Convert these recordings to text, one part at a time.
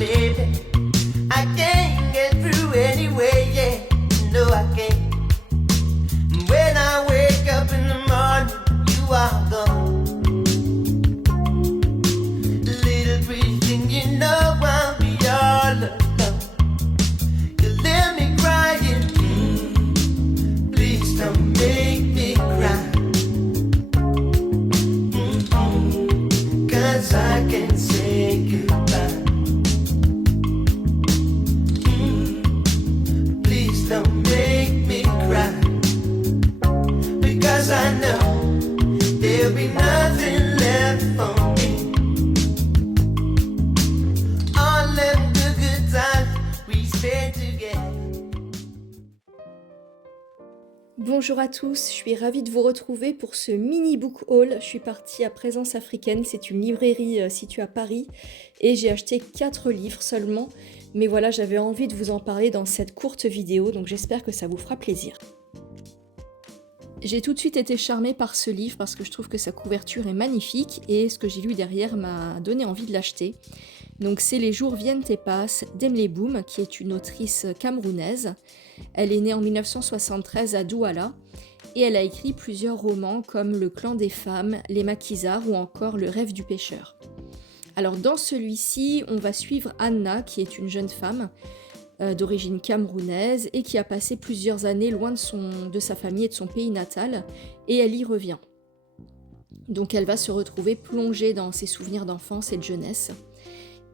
baby. I can't get through anyway, yeah. No, I can't. When I wake up in the morning, you are gone. Little pretty thing, you know I'll be all alone. You let me crying, please don't make me cry. 'Cause I can't say goodbye. Please don't make me cry. Because I know there'll be nothing left for me. All of the good times we spent together. Bonjour à tous, je suis ravie de vous retrouver pour ce mini book haul. Je suis partie à Présence Africaine, c'est une librairie située à Paris et j'ai acheté 4 livres seulement. Mais voilà, j'avais envie de vous en parler dans cette courte vidéo, donc j'espère que ça vous fera plaisir. J'ai tout de suite été charmée par ce livre parce que je trouve que sa couverture est magnifique et ce que j'ai lu derrière m'a donné envie de l'acheter. Donc c'est Les jours viennent et passent d'Emily Boom, qui est une autrice camerounaise. Elle est née en 1973 à Douala et elle a écrit plusieurs romans comme Le clan des femmes, Les maquisards ou encore Le rêve du pêcheur. Alors dans celui-ci, on va suivre Anna, qui est une jeune femme d'origine camerounaise et qui a passé plusieurs années loin de sa famille et de son pays natal, et elle y revient. Donc elle va se retrouver plongée dans ses souvenirs d'enfance et de jeunesse,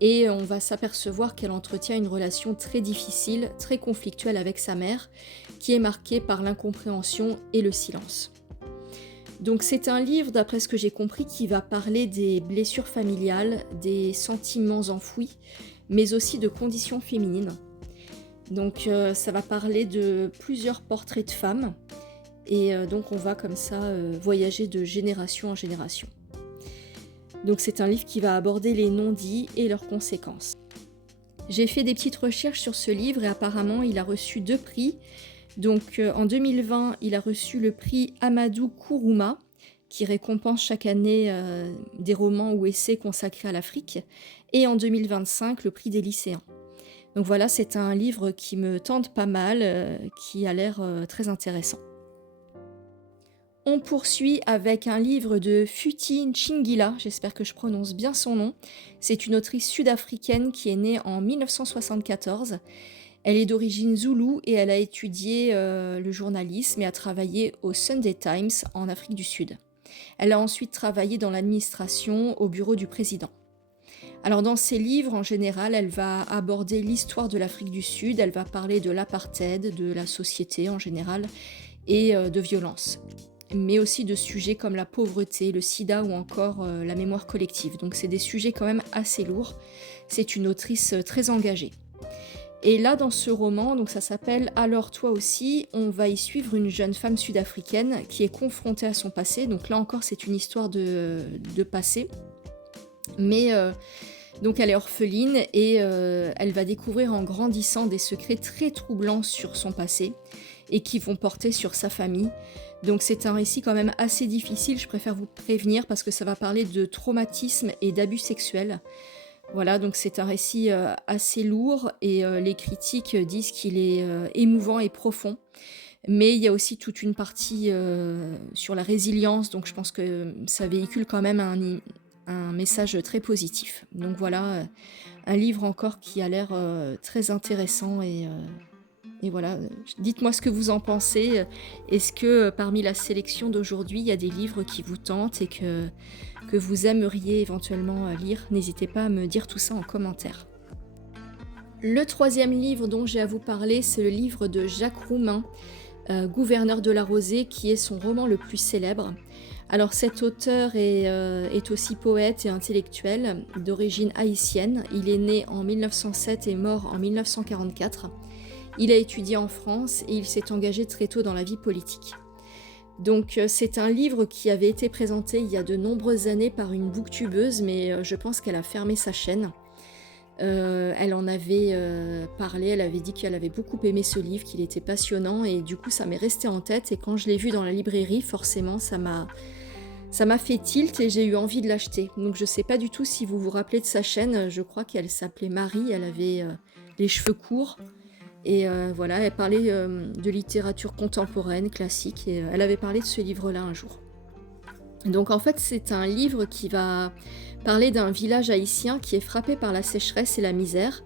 et on va s'apercevoir qu'elle entretient une relation très difficile, très conflictuelle avec sa mère, qui est marquée par l'incompréhension et le silence. Donc c'est un livre, d'après ce que j'ai compris, qui va parler des blessures familiales, des sentiments enfouis, mais aussi de conditions féminines. Donc ça va parler de plusieurs portraits de femmes et donc on va comme ça voyager de génération en génération. Donc c'est un livre qui va aborder les non-dits et leurs conséquences. J'ai fait des petites recherches sur ce livre et apparemment il a reçu 2 prix. Donc en 2020 il a reçu le prix Amadou Kourouma qui récompense chaque année des romans ou essais consacrés à l'Afrique, et en 2025 le prix des lycéens. Donc voilà, c'est un livre qui me tente pas mal, qui a l'air très intéressant. On poursuit avec un livre de Futi Nchingila, j'espère que je prononce bien son nom. C'est une autrice sud-africaine qui est née en 1974. Elle est d'origine zoulou et elle a étudié le journalisme et a travaillé au Sunday Times en Afrique du Sud. Elle a ensuite travaillé dans l'administration au bureau du président. Alors dans ses livres, en général, elle va aborder l'histoire de l'Afrique du Sud, elle va parler de l'apartheid, de la société en général, et de violence. Mais aussi de sujets comme la pauvreté, le sida ou encore la mémoire collective. Donc c'est des sujets quand même assez lourds. C'est une autrice très engagée. Et là, dans ce roman, donc ça s'appelle « Alors toi aussi », on va y suivre une jeune femme sud-africaine qui est confrontée à son passé. Donc là encore, c'est une histoire de passé. Mais donc elle est orpheline et elle va découvrir en grandissant des secrets très troublants sur son passé et qui vont porter sur sa famille. Donc c'est un récit quand même assez difficile, je préfère vous prévenir parce que ça va parler de traumatisme et d'abus sexuels. Voilà, donc c'est un récit assez lourd et les critiques disent qu'il est émouvant et profond. Mais il y a aussi toute une partie sur la résilience, donc je pense que ça véhicule quand même un message très positif. Donc voilà, un livre encore qui a l'air très intéressant et voilà, dites-moi ce que vous en pensez. Est-ce que parmi la sélection d'aujourd'hui, il y a des livres qui vous tentent et que vous aimeriez éventuellement lire? N'hésitez pas à me dire tout ça en commentaire. Le 3e livre dont j'ai à vous parler, c'est le livre de Jacques Roumain, Gouverneur de la Rosée, qui est son roman le plus célèbre. Alors cet auteur est aussi poète et intellectuel d'origine haïtienne. Il est né en 1907 et mort en 1944. Il a étudié en France et il s'est engagé très tôt dans la vie politique. Donc c'est un livre qui avait été présenté il y a de nombreuses années par une booktubeuse, mais je pense qu'elle a fermé sa chaîne. Elle en avait parlé, elle avait dit qu'elle avait beaucoup aimé ce livre, qu'il était passionnant, et du coup ça m'est resté en tête, et quand je l'ai vu dans la librairie, forcément ça m'a Ça m'a fait tilt et j'ai eu envie de l'acheter. Donc je sais pas du tout si vous vous rappelez de sa chaîne, je crois qu'elle s'appelait Marie, elle avait les cheveux courts. Et voilà, elle parlait de littérature contemporaine, classique, et elle avait parlé de ce livre-là un jour. Donc en fait, c'est un livre qui va parler d'un village haïtien qui est frappé par la sécheresse et la misère.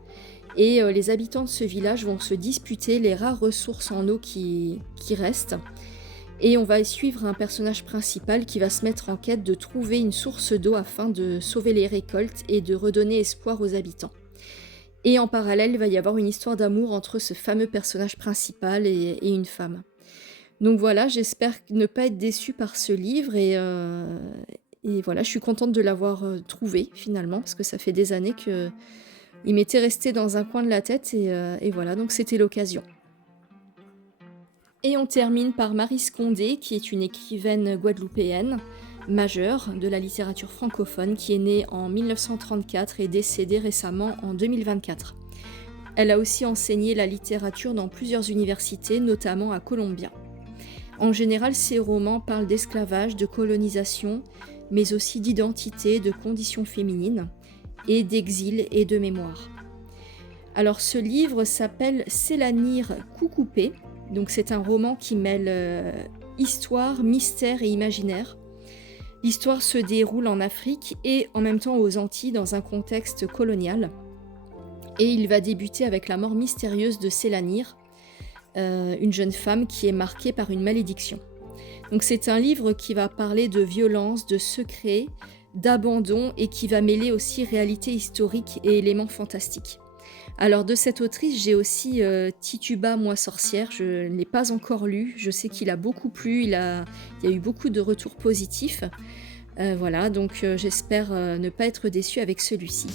Et les habitants de ce village vont se disputer les rares ressources en eau qui restent. Et on va suivre un personnage principal qui va se mettre en quête de trouver une source d'eau afin de sauver les récoltes et de redonner espoir aux habitants. Et en parallèle, il va y avoir une histoire d'amour entre ce fameux personnage principal et une femme. Donc voilà, j'espère ne pas être déçue par ce livre et voilà, je suis contente de l'avoir trouvé finalement, parce que ça fait des années qu'il m'était resté dans un coin de la tête et voilà, donc c'était l'occasion. Et on termine par Marie Scondé, qui est une écrivaine guadeloupéenne majeure de la littérature francophone, qui est née en 1934 et décédée récemment en 2024. Elle a aussi enseigné la littérature dans plusieurs universités, notamment à Columbia. En général, ses romans parlent d'esclavage, de colonisation, mais aussi d'identité, de conditions féminines, et d'exil et de mémoire. Alors ce livre s'appelle Sélanir Coucoupé, donc c'est un roman qui mêle histoire, mystère et imaginaire. L'histoire se déroule en Afrique et en même temps aux Antilles dans un contexte colonial. Et il va débuter avec la mort mystérieuse de Sélanir, une jeune femme qui est marquée par une malédiction. Donc c'est un livre qui va parler de violence, de secrets, d'abandon et qui va mêler aussi réalité historique et éléments fantastiques. Alors de cette autrice, j'ai aussi Tituba, moi sorcière, je ne l'ai pas encore lu, je sais qu'il a beaucoup plu, il y a eu beaucoup de retours positifs. Voilà, donc j'espère ne pas être déçue avec celui-ci.